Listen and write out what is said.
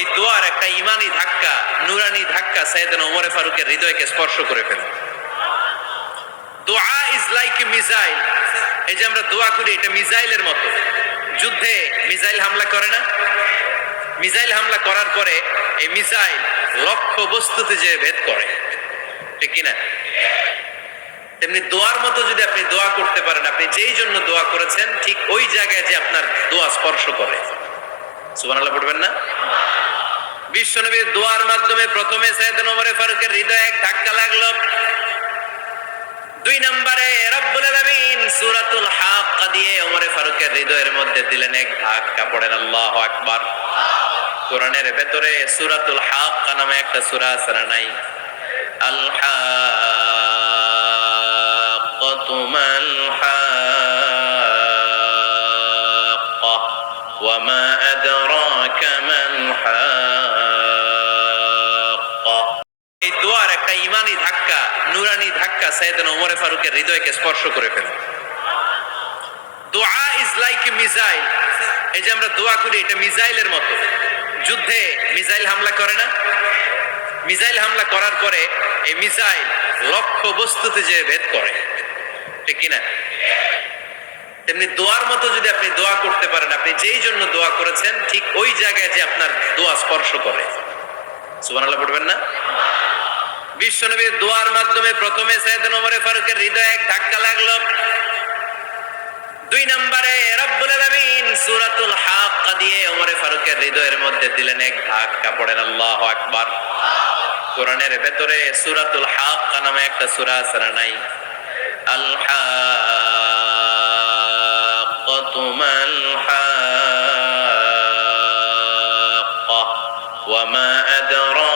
এই দোয়ার একটা ইমানি ধাক্কা, নুরানি ধাক্কা সাইয়েদনা ওমর ফারুকের হৃদয়কে স্পর্শ করে ফেলে। দোয়া ইজ লাইক এ মিসাইল। এই যে আমরা দোয়া করি, এটা মিসাইলের মতো। যুদ্ধে মিসাইল হামলা করে না? মিসাইল হামলা করার পরে এই মিসাইল লক্ষ্য বস্তুতে যে ভেদ করে, ঠিক কিনা? তেমনি দোয়ার মতো যদি আপনি দোয়া করতে পারেন, আপনি যেই জন্য দোয়া করেছেন ঠিক ওই জায়গায় যে আপনার দোয়া স্পর্শ করে। সুবহানাল্লাহ পড়বেন না? বিশ্বনবীর দোয়ার মাধ্যমে প্রথমে সাইয়েদনা ওমর ফারুকের হৃদয়ে এক ধাক্কা লাগলো। 2 নম্বরে রব্বুল আলামিন সূরাতুল হাক্কা দিয়ে ওমর ফারুকের হৃদয়ের মধ্যে দিলেন এক ধাক্কা। পড়েন আল্লাহু আকবার। কোরআনের ভেতরে সূরাতুল হাক্কা নামে একটা সূরা আছে না নাই? আল হাক্কাতু মাল হাক্কা ওয়া মা আদরাকা মাল হাক্কা। এই দোয়ার একটা ইমানি ধাক্কা, নুরানি ধাক্কা সাইয়েদনা ওমর ফারুকের হৃদয়কে স্পর্শ করে ফেলে। দোয়া ইজ লাইক এ মিসাইল। এই যে আমরা দোয়া করি, এটা মিসাইলের মতো। যুদ্ধে মিসাইল হামলা করে না? মিসাইল হামলা করার পরে এই মিসাইল লক্ষ্য বস্তুতে যে ভেদ করে, ঠিক কিনা? তেমনি দোয়ার মতো যদি আপনি দোয়া করতে পারেন, আপনি যেই জন্য দোয়া করেছেন ঠিক ওই জায়গায় যে আপনার দোয়া স্পর্শ করে। সুবহানাল্লাহ পড়বেন না? বিশ্বনবীর দোয়ার মাধ্যমে প্রথমে সাইয়েদনা ওমর ফারুকের হৃদয়ে এক ধাক্কা লাগলো। 2 নম্বরে রব্বুল আলামিন সূরাতুল হাক্কা দিয়ে ওমর ফারুকের হৃদয়ের মধ্যে দিলেন এক ধাক্কা। পড়েন আল্লাহু আকবার। কোরআনের ভেতরে সূরাতুল হাক্কা নামে একটা সূরা আছে না নাই? আল হাক্কাতু মাল হাক্কা ওয়া মা আদরা